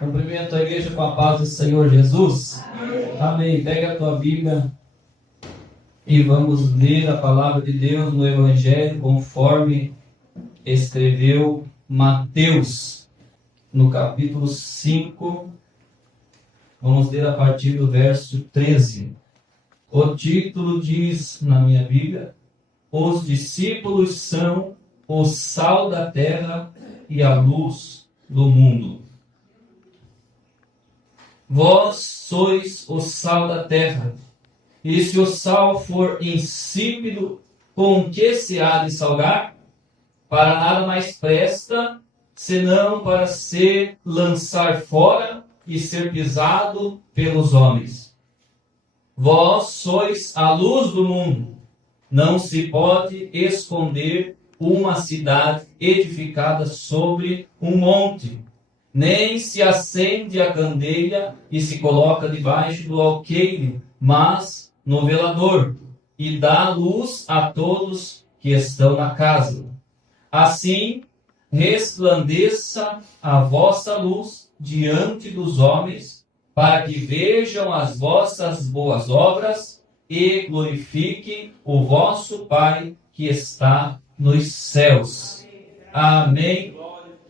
Cumprimento a igreja com a paz do Senhor Jesus. Amém. Pega a tua Bíblia e vamos ler a palavra de Deus no Evangelho conforme escreveu Mateus, no capítulo 5. Vamos ler a partir do verso 13. O título diz na minha Bíblia: os discípulos são o sal da terra e a luz do mundo. Vós sois o sal da terra, e se o sal for insípido, com que se há de salgar? Para nada mais presta, senão para se lançar fora e ser pisado pelos homens. Vós sois a luz do mundo. Não se pode esconder uma cidade edificada sobre um monte, nem se acende a candeia e se coloca debaixo do alqueire, mas no velador, e dá luz a todos que estão na casa. Assim, resplandeça a vossa luz diante dos homens, para que vejam as vossas boas obras e glorifiquem o vosso Pai que está nos céus. Amém.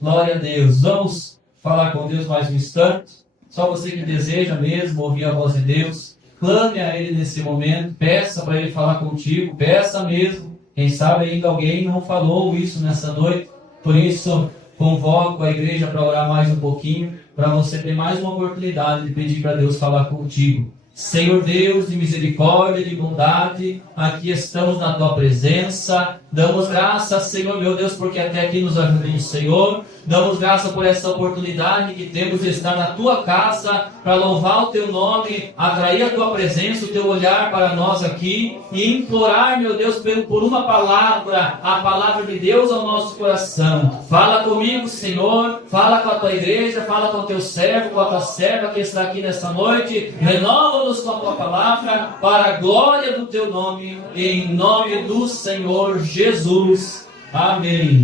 Glória a Deus. Vamos falar com Deus mais um instante. Só você que deseja mesmo ouvir a voz de Deus, clame a Ele nesse momento, peça para Ele falar contigo, peça mesmo. Quem sabe ainda alguém não falou isso nessa noite, por isso convoco a igreja para orar mais um pouquinho, para você ter mais uma oportunidade de pedir para Deus falar contigo. Senhor Deus de misericórdia, de bondade, aqui estamos na Tua presença. Damos graças, Senhor meu Deus, porque até aqui nos ajudou o Senhor. Damos graças por essa oportunidade que temos de estar na Tua casa para louvar o Teu nome, atrair a Tua presença, o Teu olhar para nós aqui e implorar, meu Deus, por uma palavra, a palavra de Deus ao nosso coração. Fala comigo, Senhor, fala com a Tua igreja, fala com o Teu servo, com a Tua serva que está aqui nessa noite. Renova-nos com a Tua palavra para a glória do Teu nome, em nome do Senhor Jesus. Amém.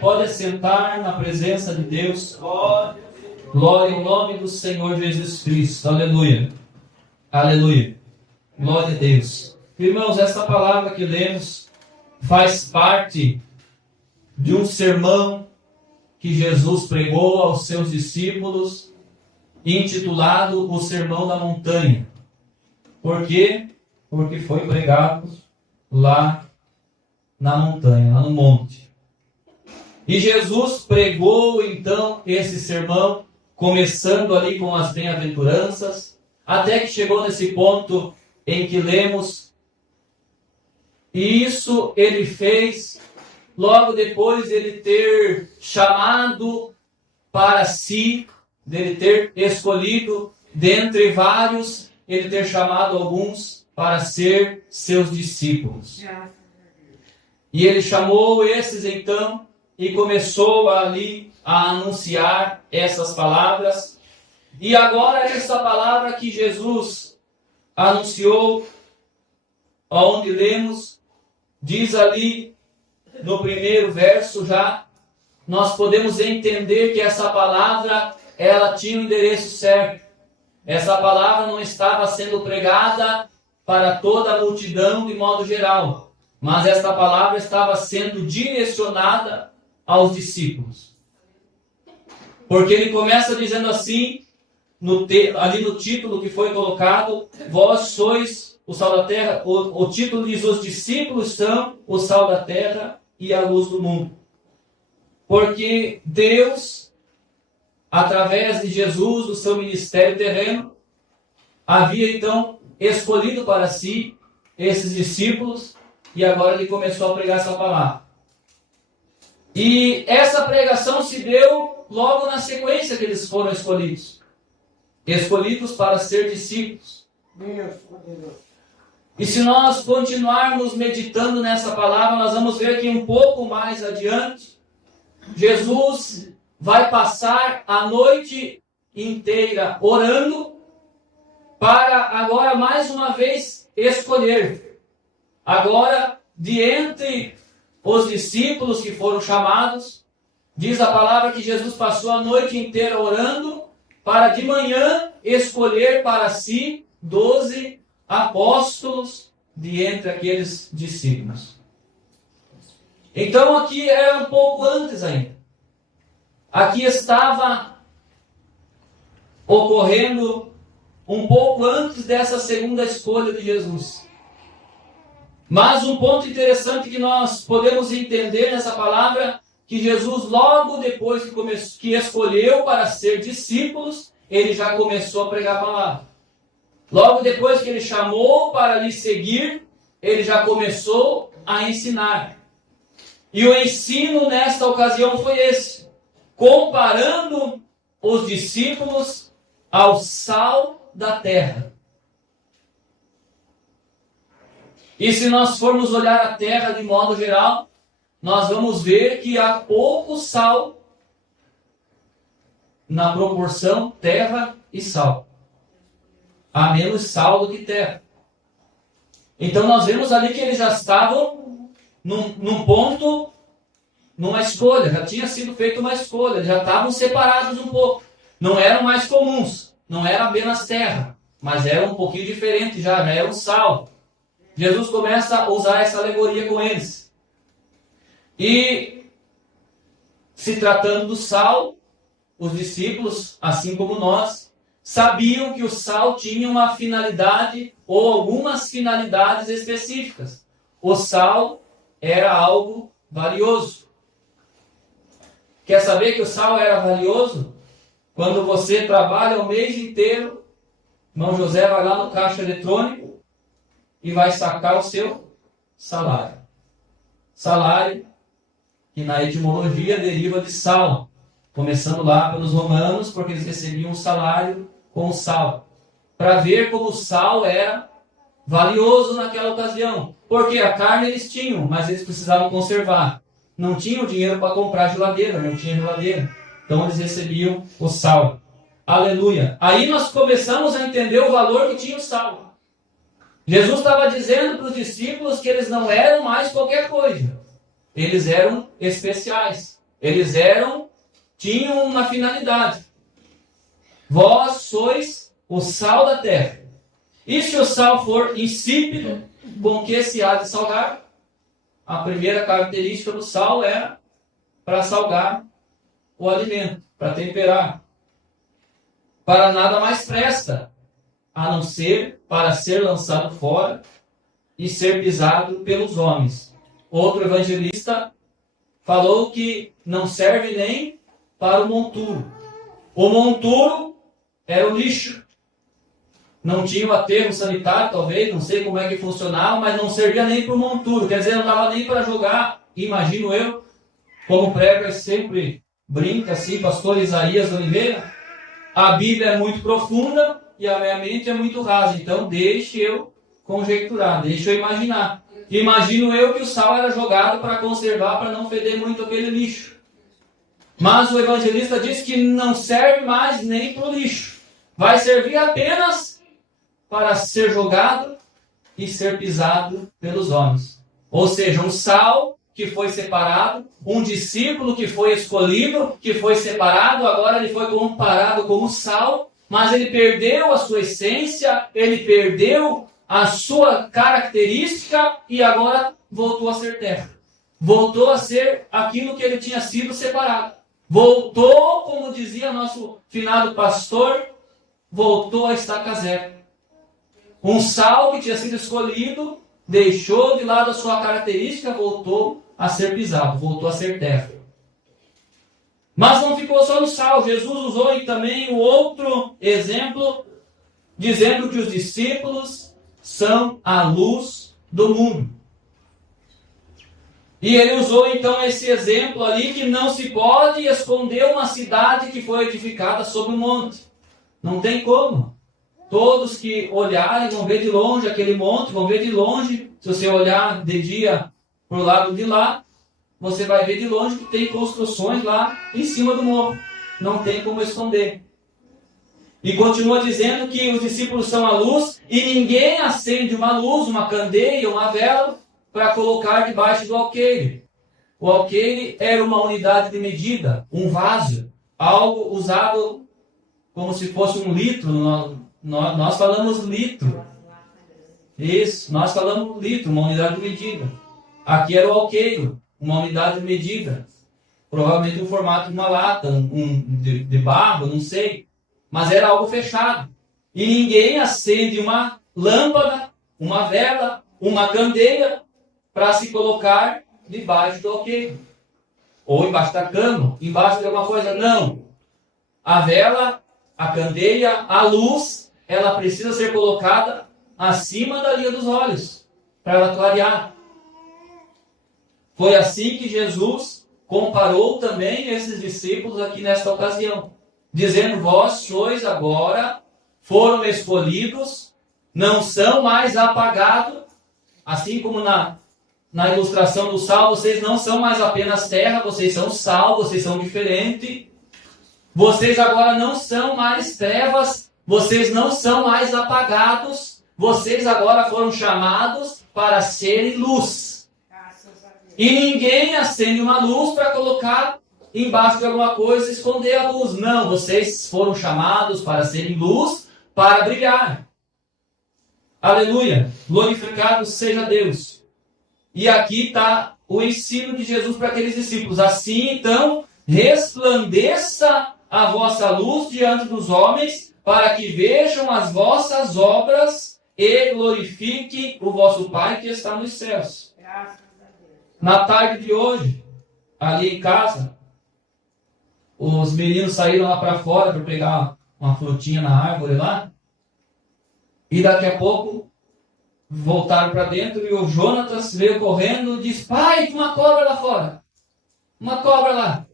Pode sentar na presença de Deus. Glória ao nome do Senhor Jesus Cristo. Aleluia. Aleluia. Glória a Deus. Irmãos, essa palavra que lemos faz parte de um sermão que Jesus pregou aos seus discípulos, intitulado o Sermão da Montanha. Por quê? Porque foi pregado lá na montanha, lá no monte. E Jesus pregou então esse sermão, começando ali com as bem-aventuranças, até que chegou nesse ponto em que lemos, e isso ele fez logo depois de ele ter chamado para si, dele ter escolhido dentre vários, ele ter chamado alguns para ser seus discípulos. E ele chamou esses então e começou ali a anunciar essas palavras. E agora essa palavra que Jesus anunciou, onde lemos, diz ali no primeiro verso já, nós podemos entender que essa palavra, ela tinha o endereço certo. Essa palavra não estava sendo pregada para toda a multidão de modo geral, mas esta palavra estava sendo direcionada aos discípulos. Porque ele começa dizendo assim, ali no título que foi colocado, vós sois o sal da terra. O título diz, os discípulos são o sal da terra e a luz do mundo. Porque Deus, através de Jesus, do seu ministério terreno, havia então escolhido para si esses discípulos, e agora ele começou a pregar essa palavra. E essa pregação se deu logo na sequência que eles foram escolhidos. Escolhidos para ser discípulos. E se nós continuarmos meditando nessa palavra, nós vamos ver que um pouco mais adiante, Jesus vai passar a noite inteira orando para agora mais uma vez escolher. Agora, de entre os discípulos que foram chamados, diz a palavra que Jesus passou a noite inteira orando para de manhã escolher para si 12 apóstolos de entre aqueles discípulos. Então aqui era um pouco antes ainda. Aqui estava ocorrendo um pouco antes dessa segunda escolha de Jesus. Mas um ponto interessante que nós podemos entender nessa palavra, que Jesus logo depois que escolheu para ser discípulos, ele já começou a pregar a palavra. Logo depois que ele chamou para lhe seguir, ele já começou a ensinar. E o ensino nesta ocasião foi esse, comparando os discípulos ao sal da terra. E se nós formos olhar a terra de modo geral, nós vamos ver que há pouco sal na proporção terra e sal. Há menos sal do que terra. Então nós vemos ali que eles já estavam num ponto, numa escolha, já tinha sido feita uma escolha, já estavam separados um pouco. Não eram mais comuns, não era apenas terra, mas era um pouquinho diferente já era um sal. Jesus começa a usar essa alegoria com eles. E, se tratando do sal, os discípulos, assim como nós, sabiam que o sal tinha uma finalidade ou algumas finalidades específicas. O sal era algo valioso. Quer saber que o sal era valioso? Quando você trabalha o mês inteiro, irmão José vai lá no caixa eletrônico e vai sacar o seu salário. Salário que na etimologia deriva de sal, começando lá pelos romanos, porque eles recebiam um salário com sal, para ver como o sal era valioso naquela ocasião. Porque a carne eles tinham, mas eles precisavam conservar. Não tinham dinheiro para comprar geladeira, não tinha geladeira. Então eles recebiam o sal. Aleluia. Aí nós começamos a entender o valor que tinha o sal. Jesus estava dizendo para os discípulos que eles não eram mais qualquer coisa. Eles eram especiais. Eles tinham uma finalidade. Vós sois o sal da terra. E se o sal for insípido, com que se há de salgar? A primeira característica do sal era para salgar o alimento, para temperar. Para nada mais presta, a não ser para ser lançado fora e ser pisado pelos homens. Outro evangelista falou que não serve nem para o monturo. O monturo era o lixo. Não tinha o aterro sanitário, talvez, não sei como é que funcionava, mas não servia nem para o monturo. Quer dizer, não dava nem para jogar, imagino eu, como prega sempre brinca assim, pastor Isaías Oliveira, a Bíblia é muito profunda e a minha mente é muito rasa. Então, deixe eu conjecturar, deixe eu imaginar. Imagino eu que o sal era jogado para conservar, para não feder muito aquele lixo. Mas o evangelista diz que não serve mais nem para o lixo. Vai servir apenas para ser jogado e ser pisado pelos homens. Ou seja, um sal que foi separado, um discípulo que foi escolhido, que foi separado, agora ele foi comparado como sal, mas ele perdeu a sua essência, ele perdeu a sua característica e agora voltou a ser terra. Voltou a ser aquilo que ele tinha sido separado. Voltou, como dizia nosso finado pastor, voltou a estaca zero. Um sal que tinha sido escolhido, deixou de lado a sua característica, voltou a ser pisado, voltou a ser terra. Mas não ficou só no sal. Jesus usou também o outro exemplo, dizendo que os discípulos são a luz do mundo. E ele usou então esse exemplo ali que não se pode esconder uma cidade que foi edificada sobre um monte. Não tem como. Todos que olharem vão ver de longe aquele monte, vão ver de longe. Se você olhar de dia para o lado de lá, você vai ver de longe que tem construções lá em cima do morro. Não tem como esconder. E continua dizendo que os discípulos são a luz e ninguém acende uma luz, uma candeia, uma vela para colocar debaixo do alqueire. O alqueire era uma unidade de medida, um vaso, algo usado como se fosse um litro. Nós falamos litro. Isso, nós falamos litro, uma unidade de medida. Aqui era o alqueiro, uma unidade de medida. Provavelmente no formato de uma lata, de barro, não sei. Mas era algo fechado. E ninguém acende uma lâmpada, uma vela, uma candeia para se colocar debaixo do alqueire. Ou embaixo da cama, embaixo de alguma coisa. Não. A vela, a candeia, a luz, ela precisa ser colocada acima da linha dos olhos, para ela clarear. Foi assim que Jesus comparou também esses discípulos aqui nesta ocasião, dizendo: vós sois agora, foram escolhidos, não são mais apagados, assim como na ilustração do sal, vocês não são mais apenas terra, vocês são sal, vocês são diferentes. Vocês agora não são mais trevas, vocês não são mais apagados, vocês agora foram chamados para serem luz. E ninguém acende uma luz para colocar embaixo de alguma coisa e esconder a luz. Não, vocês foram chamados para serem luz, para brilhar. Aleluia! Glorificado seja Deus. E aqui está o ensino de Jesus para aqueles discípulos. Assim, então, resplandeça a vossa luz diante dos homens, para que vejam as vossas obras e glorifique o vosso Pai que está nos céus. Graças a Deus. Na tarde de hoje, ali em casa, os meninos saíram lá para fora para pegar uma frutinha na árvore lá. E daqui a pouco voltaram para dentro e o Jonatas veio correndo e disse: pai, tem uma cobra lá fora. Uma cobra lá.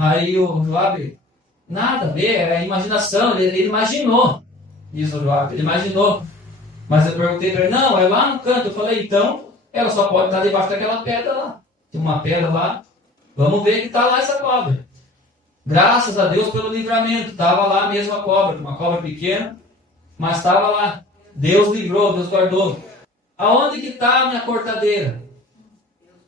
Aí o Joabe: nada a ver, é a imaginação. Ele imaginou. Diz o Joabe, ele imaginou. Mas eu perguntei para ele: não, é lá no canto. Eu falei: então, ela só pode estar debaixo daquela pedra lá. Tem uma pedra lá. Vamos ver que está lá essa cobra. Graças a Deus pelo livramento. Estava lá mesmo a cobra. Uma cobra pequena, mas estava lá. Deus livrou, Deus guardou. Aonde que está a minha cortadeira?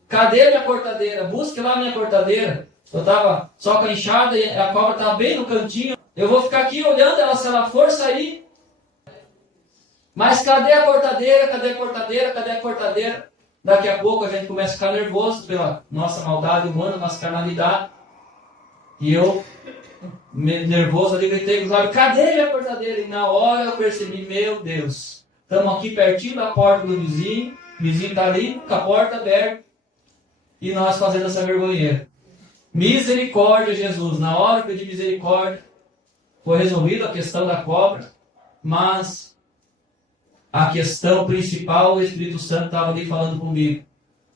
Cadê a minha cortadeira? Busque lá a minha cortadeira. Eu estava só com a enxada e a cobra estava bem no cantinho. Eu vou ficar aqui olhando ela, se ela for sair. Mas cadê a cortadeira? Cadê a cortadeira? Cadê a cortadeira? Daqui a pouco a gente começa a ficar nervoso pela nossa maldade humana, nossa carnalidade. E eu, nervoso ali, gritei: cadê a minha cortadeira? E na hora eu percebi: meu Deus, estamos aqui pertinho da porta do vizinho. O vizinho está ali com a porta aberta. E nós fazendo essa vergonheira. Misericórdia, Jesus. Na hora que eu pedi misericórdia, foi resolvida a questão da cobra. Mas a questão principal, o Espírito Santo estava ali falando comigo: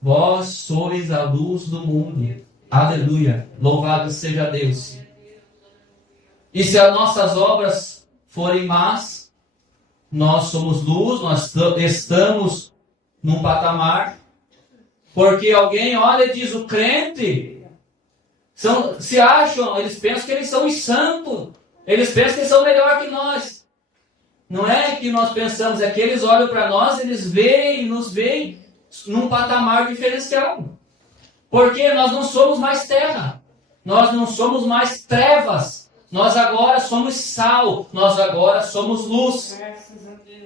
vós sois a luz do mundo. Aleluia. Louvado seja Deus. E se as nossas obras forem más, nós somos luz, nós estamos num patamar. Porque alguém olha e diz: o crente se acham, eles pensam que eles são os santos. Eles pensam que são melhor que nós. Não é que nós pensamos, é que eles olham para nós, eles veem, nos veem num patamar diferenciado. Porque nós não somos mais terra. Nós não somos mais trevas. Nós agora somos sal. Nós agora somos luz.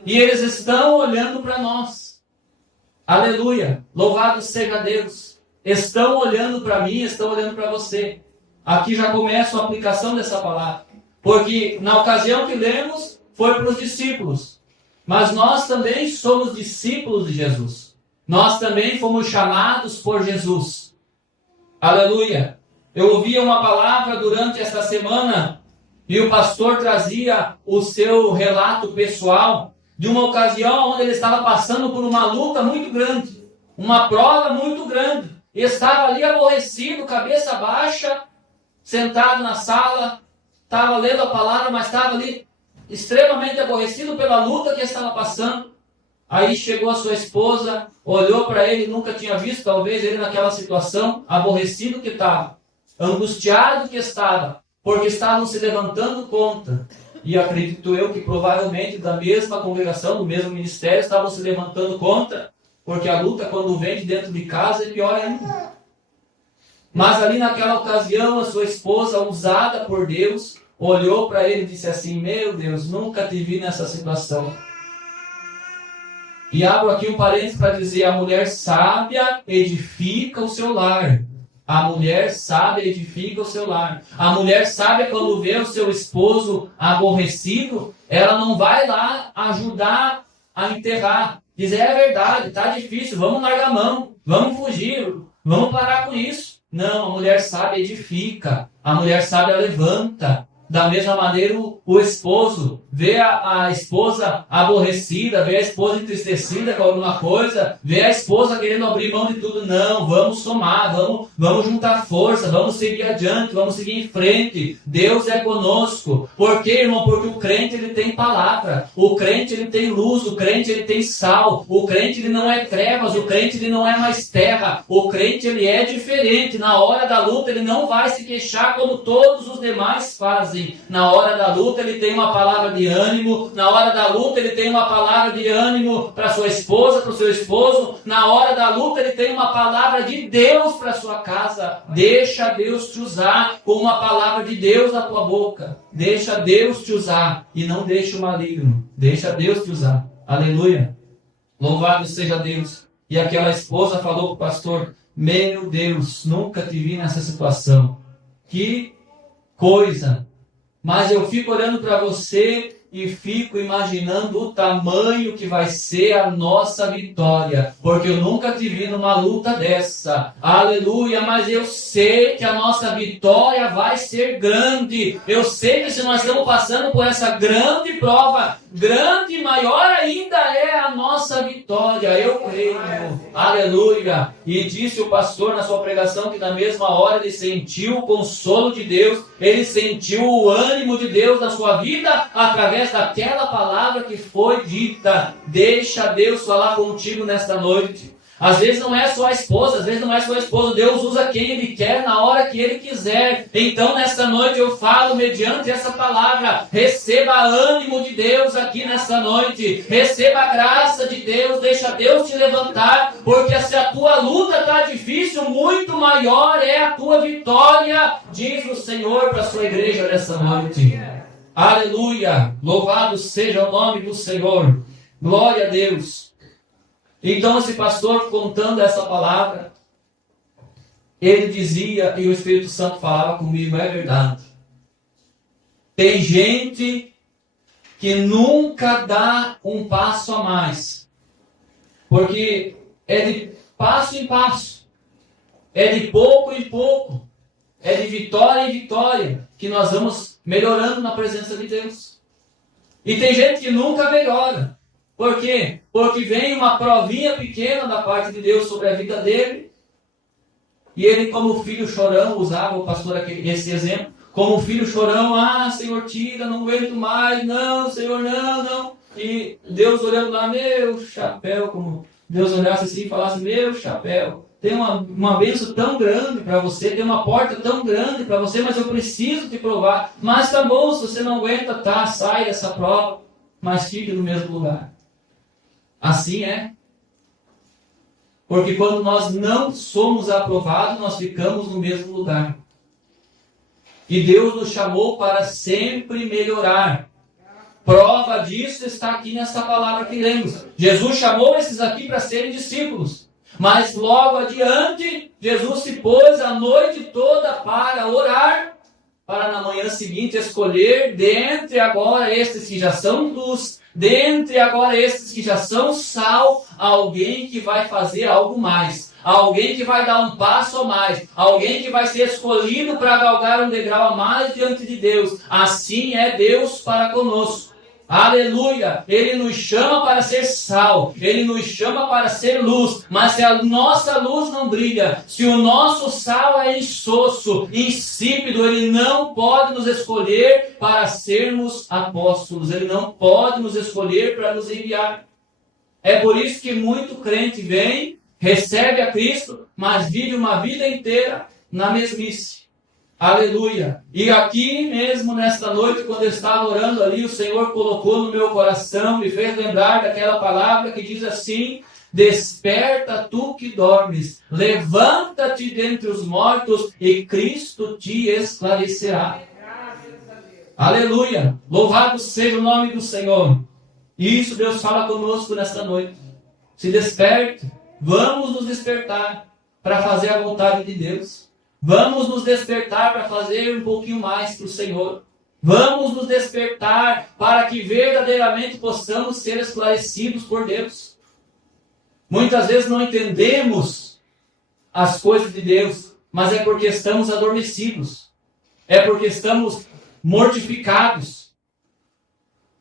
E eles estão olhando para nós. Aleluia. Louvado seja Deus. Estão olhando para mim, estão olhando para você. Aqui já começa a aplicação dessa palavra. Porque na ocasião que lemos, foi para os discípulos. Mas nós também somos discípulos de Jesus. Nós também fomos chamados por Jesus. Aleluia. Eu ouvi uma palavra durante esta semana e o pastor trazia o seu relato pessoal de uma ocasião onde ele estava passando por uma luta muito grande, uma prova muito grande. E estava ali aborrecido, cabeça baixa, sentado na sala, estava lendo a palavra, mas estava ali extremamente aborrecido pela luta que estava passando. Aí chegou a sua esposa, olhou para ele, nunca tinha visto, talvez, ele naquela situação, aborrecido que estava, angustiado que estava, porque estavam se levantando contra. E acredito eu que provavelmente da mesma congregação, do mesmo ministério, estavam se levantando contra, porque a luta, quando vem de dentro de casa, é pior ainda. Mas ali naquela ocasião, a sua esposa, usada por Deus, olhou para ele e disse assim: meu Deus, nunca te vi nessa situação. E abro aqui um parênteses para dizer: a mulher sábia edifica o seu lar. A mulher sábia edifica o seu lar. A mulher sábia, quando vê o seu esposo aborrecido, ela não vai lá ajudar a enterrar. Dizer: é verdade, está difícil, vamos largar a mão, vamos fugir, vamos parar com isso. Não, a mulher sábia edifica. A mulher sábia levanta. Da mesma maneira, o esposo vê a esposa aborrecida, vê a esposa entristecida com alguma coisa, vê a esposa querendo abrir mão de tudo. Não, vamos somar, vamos juntar força, vamos seguir adiante, vamos seguir em frente. Deus é conosco. Por quê, irmão? Porque o crente, ele tem palavra, o crente, ele tem luz, o crente, ele tem sal, o crente, ele não é trevas, o crente, ele não é mais terra, o crente, ele é diferente. Na hora da luta, ele não vai se queixar como todos os demais fazem. Na hora da luta ele tem uma palavra de ânimo, na hora da luta ele tem uma palavra de ânimo para sua esposa, para o seu esposo, na hora da luta ele tem uma palavra de Deus para sua casa. Deixa Deus te usar com uma palavra de Deus na tua boca. Deixa Deus te usar e não deixe o maligno. Deixa Deus te usar. Aleluia. Louvado seja Deus. E aquela esposa falou para o pastor: meu Deus, nunca te vi nessa situação. Que coisa! Mas eu fico olhando para você e fico imaginando o tamanho que vai ser a nossa vitória, porque eu nunca te vi numa luta dessa. Aleluia, mas eu sei que a nossa vitória vai ser grande. Eu sei que se nós estamos passando por essa grande prova, grande, maior ainda é a nossa vitória. Eu creio. Aleluia. E disse o pastor na sua pregação que na mesma hora ele sentiu o consolo de Deus, ele sentiu o ânimo de Deus na sua vida através daquela palavra que foi dita. Deixa Deus falar contigo nesta noite. Às vezes não é só a esposa, às vezes não é só a esposa. Deus usa quem Ele quer, na hora que Ele quiser. Então nesta noite eu falo mediante essa palavra. Receba ânimo de Deus aqui nesta noite. Receba a graça de Deus. Deixa Deus te levantar. Porque se a tua luta está difícil, muito maior é a tua vitória, diz o Senhor para a sua igreja nesta noite. Aleluia! Louvado seja o nome do Senhor. Glória a Deus. Então esse pastor, contando essa palavra, ele dizia, e o Espírito Santo falava comigo: é verdade. Tem gente que nunca dá um passo a mais, porque é de passo em passo, é de pouco em pouco, é de vitória em vitória, que nós vamos melhorando na presença de Deus. E tem gente que nunca melhora. Por quê? Porque vem uma provinha pequena da parte de Deus sobre a vida dele, e ele, como filho chorão, usava o pastor esse exemplo, como filho chorão: ah, Senhor, tira, não aguento mais, não, Senhor, não. E Deus olhando lá: meu chapéu, como Deus olhasse assim e falasse: meu chapéu, tem uma bênção tão grande para você, tem uma porta tão grande para você, mas eu preciso te provar. Mas tá bom, se você não aguenta, tá, sai dessa prova, mas fique no mesmo lugar. Assim é. Porque quando nós não somos aprovados, nós ficamos no mesmo lugar. E Deus nos chamou para sempre melhorar. Prova disso está aqui nessa palavra que lemos. Jesus chamou esses aqui para serem discípulos. Mas logo adiante, Jesus se pôs a noite toda para orar, para na manhã seguinte escolher dentre agora estes que já são luz, dentre agora estes que já são sal, alguém que vai fazer algo mais, alguém que vai dar um passo a mais, alguém que vai ser escolhido para galgar um degrau a mais diante de Deus. Assim é Deus para conosco. Aleluia! Ele nos chama para ser sal, Ele nos chama para ser luz, mas se a nossa luz não brilha, se o nosso sal é insosso, insípido, Ele não pode nos escolher para sermos apóstolos, Ele não pode nos escolher para nos enviar. É por isso que muito crente vem, recebe a Cristo, mas vive uma vida inteira na mesmice. Aleluia! E aqui mesmo, nesta noite, quando eu estava orando ali, o Senhor colocou no meu coração, me fez lembrar daquela palavra que diz assim: desperta tu que dormes, levanta-te dentre os mortos e Cristo te esclarecerá. Aleluia! Louvado seja o nome do Senhor. E isso Deus fala conosco nesta noite. Se desperte. Vamos nos despertar para fazer a vontade de Deus. Vamos nos despertar para fazer um pouquinho mais para o Senhor. Vamos nos despertar para que verdadeiramente possamos ser esclarecidos por Deus. Muitas vezes não entendemos as coisas de Deus, mas é porque estamos adormecidos. É porque estamos mortificados.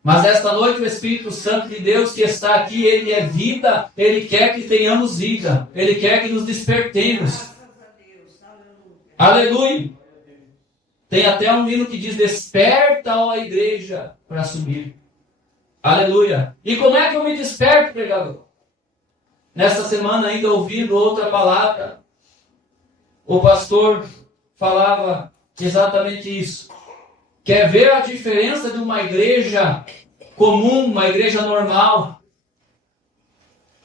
Mas esta noite o Espírito Santo de Deus que está aqui, Ele é vida, Ele quer que tenhamos vida, Ele quer que nos despertemos. Aleluia! Tem até um hino que diz, desperta, ó igreja, para subir. Aleluia! E como é que eu me desperto, pregador? Nesta semana, ainda ouvindo outra palavra, o pastor falava exatamente isso. Quer ver a diferença de uma igreja comum, uma igreja normal,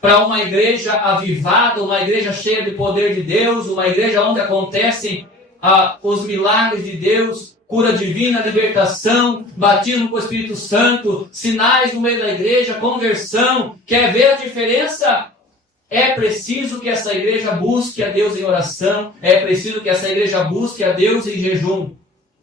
para uma igreja avivada, uma igreja cheia de poder de Deus, uma igreja onde acontecem os milagres de Deus, cura divina, libertação, batismo com o Espírito Santo, sinais no meio da igreja, conversão. Quer ver a diferença? É preciso que essa igreja busque a Deus em oração, é preciso que essa igreja busque a Deus em jejum.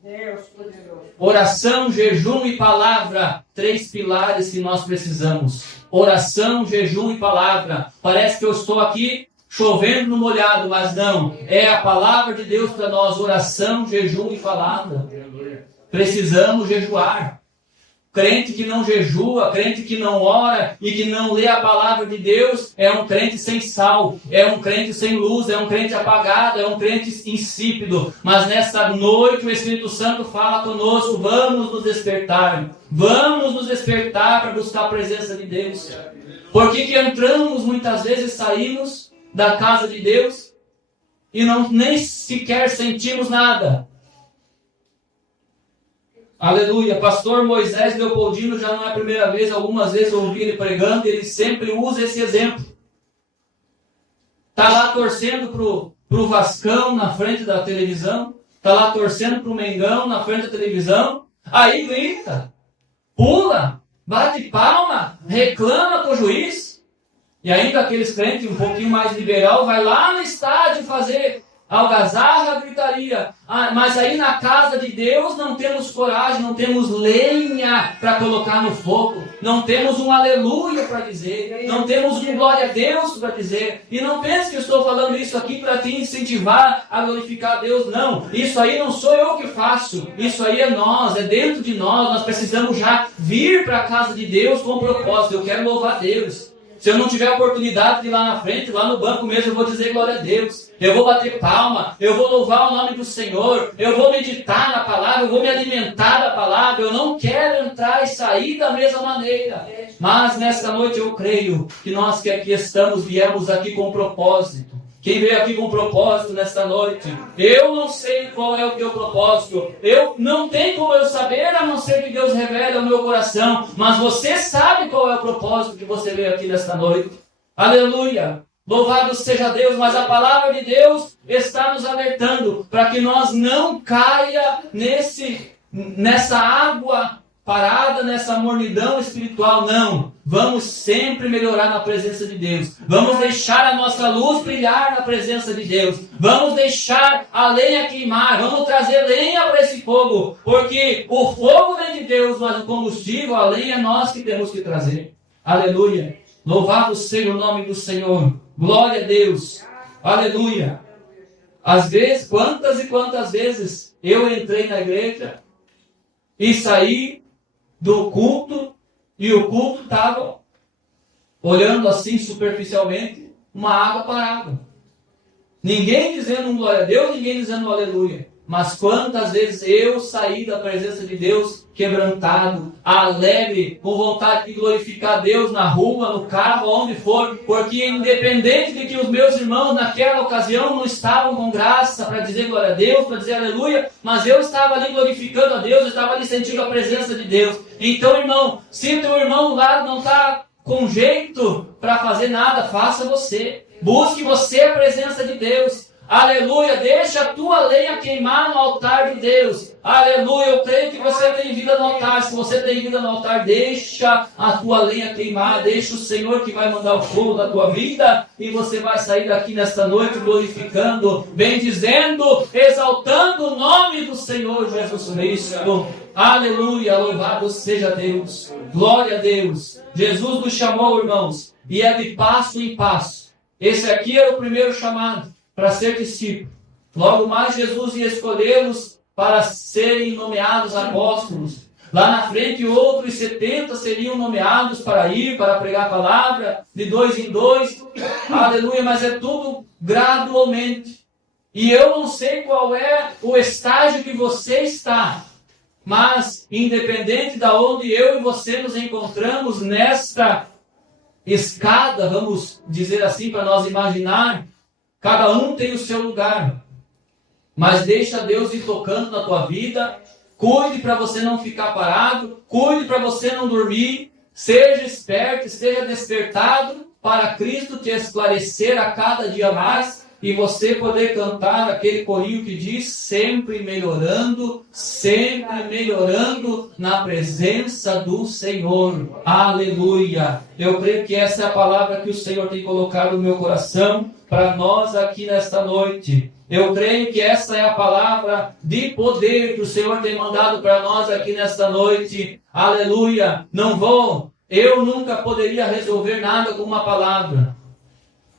Deus poderoso. Oração, jejum e palavra, 3 pilares que nós precisamos. Oração, jejum e palavra. Parece que eu estou aqui chovendo no molhado, mas não. É a palavra de Deus para nós. Oração, jejum e palavra. Precisamos jejuar. Crente que não jejua, crente que não ora e que não lê a palavra de Deus é um crente sem sal, é um crente sem luz, é um crente apagado, é um crente insípido. Mas nessa noite o Espírito Santo fala conosco, vamos nos despertar para buscar a presença de Deus. Por que entramos muitas vezes, saímos da casa de Deus e nem sequer sentimos nada? Aleluia, pastor Moisés Leopoldino já não é a primeira vez, algumas vezes eu ouvi ele pregando, ele sempre usa esse exemplo. Está lá torcendo pro Vascão na frente da televisão, está lá torcendo pro Mengão na frente da televisão, aí grita, pula, bate palma, reclama com o juiz, e ainda aqueles crentes um pouquinho mais liberal, vai lá no estádio fazer algazarra, gritaria. Mas aí na casa de Deus não temos coragem, não temos lenha para colocar no fogo, não temos um aleluia para dizer, não temos um glória a Deus para dizer. E não pense que eu estou falando isso aqui para te incentivar a glorificar a Deus, não. Isso aí não sou eu que faço, isso aí é nós, é dentro de nós precisamos já vir para a casa de Deus com propósito. Eu quero louvar a Deus. Se eu não tiver a oportunidade de ir lá na frente, lá no banco mesmo, eu vou dizer glória a Deus. Eu vou bater palma, eu vou louvar o nome do Senhor, eu vou meditar na palavra, eu vou me alimentar da palavra. Eu não quero entrar e sair da mesma maneira. Mas nesta noite eu creio que nós que aqui estamos, viemos aqui com propósito. Quem veio aqui com propósito nesta noite? Eu não sei qual é o teu propósito. Eu não tenho como eu saber, a não ser que Deus revele ao meu coração. Mas você sabe qual é o propósito que você veio aqui nesta noite. Aleluia! Louvado seja Deus, mas a palavra de Deus está nos alertando para que nós não caia nessa água parada, nessa mornidão espiritual. Não. Vamos sempre melhorar na presença de Deus. Vamos deixar a nossa luz brilhar na presença de Deus. Vamos deixar a lenha queimar. Vamos trazer lenha para esse fogo. Porque o fogo vem de Deus, mas o combustível, a lenha, é nós que temos que trazer. Aleluia. Louvado seja o nome do Senhor. Glória a Deus. Aleluia. Às vezes, quantas e quantas vezes eu entrei na igreja e saí do culto e o culto estava olhando assim superficialmente uma água parada. Ninguém dizendo um glória a Deus, ninguém dizendo um aleluia. Mas quantas vezes eu saí da presença de Deus quebrantado, alegre, com vontade de glorificar Deus na rua, no carro, onde for, porque independente de que os meus irmãos naquela ocasião não estavam com graça para dizer glória a Deus, para dizer aleluia, mas eu estava ali glorificando a Deus, eu estava ali sentindo a presença de Deus. Então, irmão, se o teu irmão lá não está com jeito para fazer nada, faça você. Busque você a presença de Deus. Aleluia, deixa a tua lenha queimar no altar de Deus. Aleluia, eu creio que você tem vindo vida no altar. Se você tem vida no altar, deixa a tua lenha queimar, deixa o Senhor que vai mandar o fogo da tua vida, e você vai sair daqui nesta noite glorificando, bendizendo, exaltando o nome do Senhor Jesus Cristo. Aleluia, louvado seja Deus, glória a Deus. Jesus nos chamou, irmãos, e é de passo em passo. Esse aqui era o primeiro chamado para ser discípulo. Logo mais Jesus ia escolhê-los para serem nomeados apóstolos. Lá na frente, outros 70 seriam nomeados para ir, para pregar a palavra, de 2 em 2. Aleluia, mas é tudo gradualmente. E eu não sei qual é o estágio que você está, mas independente de onde eu e você nos encontramos nesta escada, vamos dizer assim, para nós imaginar, cada um tem o seu lugar. Mas deixa Deus ir tocando na tua vida. Cuide para você não ficar parado. Cuide para você não dormir. Seja esperto, esteja despertado para Cristo te esclarecer a cada dia mais. E você poder cantar aquele corinho que diz: sempre melhorando na presença do Senhor. Aleluia! Eu creio que essa é a palavra que o Senhor tem colocado no meu coração para nós aqui nesta noite. Eu creio que essa é a palavra de poder que o Senhor tem mandado para nós aqui nesta noite. Aleluia! Eu nunca poderia resolver nada com uma palavra.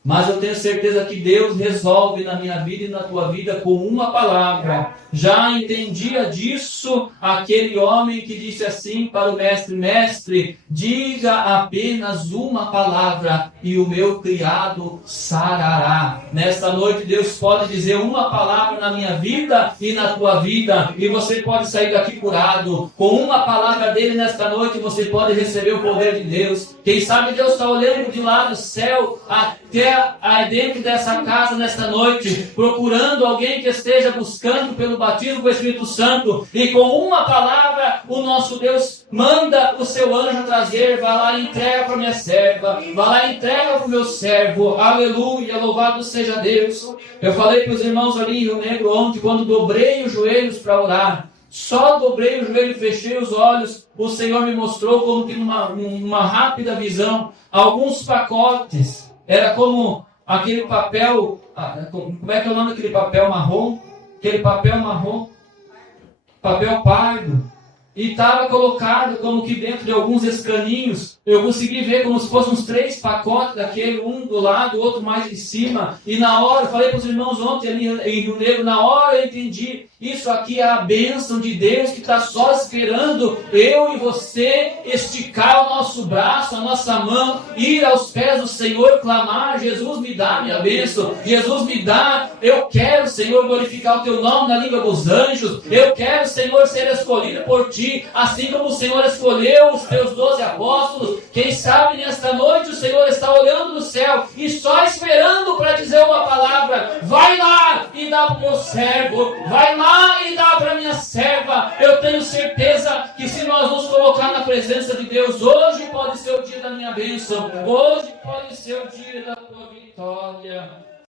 Mas eu tenho certeza que Deus resolve na minha vida e na tua vida com uma palavra. Já entendia disso aquele homem que disse assim para o mestre: mestre, diga apenas uma palavra e o meu criado sarará. Nesta noite Deus pode dizer uma palavra na minha vida e na tua vida, e você pode sair daqui curado. Com uma palavra dele nesta noite você pode receber o poder de Deus. Quem sabe Deus está olhando de lá do céu até aí dentro dessa casa nesta noite, procurando alguém que esteja buscando pelo batismo com o Espírito Santo, e com uma palavra o nosso Deus manda o seu anjo trazer: vai lá e entrega para minha serva, vai lá e entrega para o meu servo. Aleluia, louvado seja Deus. Eu falei para os irmãos ali em Rio Negro ontem, quando dobrei os joelhos para orar, só dobrei o joelho e fechei os olhos, o Senhor me mostrou como que numa rápida visão, alguns pacotes. Era como aquele papel, como é que é o nome daquele papel marrom? Aquele papel marrom, papel pardo. E estava colocado como que dentro de alguns escaninhos. Eu consegui ver como se fossem uns 3 pacotes daquele, um do lado, o outro mais em cima. E na hora, eu falei para os irmãos ontem ali em Rio Negro, na hora eu entendi: isso aqui é a bênção de Deus que está só esperando eu e você esticar o nosso braço, a nossa mão, ir aos pés do Senhor, clamar: Jesus, me dá minha bênção, Jesus, me dá, eu quero, Senhor, glorificar o teu nome na língua dos anjos, eu quero, Senhor, ser escolhido por ti, assim como o Senhor escolheu os teus 12 apóstolos. Quem sabe nesta noite o Senhor está olhando do céu e só esperando para dizer uma palavra: vai lá e dá para o meu servo, vai lá e dá para minha serva. Eu tenho certeza que se nós nos colocar na presença de Deus, hoje pode ser o dia da minha bênção, hoje pode ser o dia da tua vitória.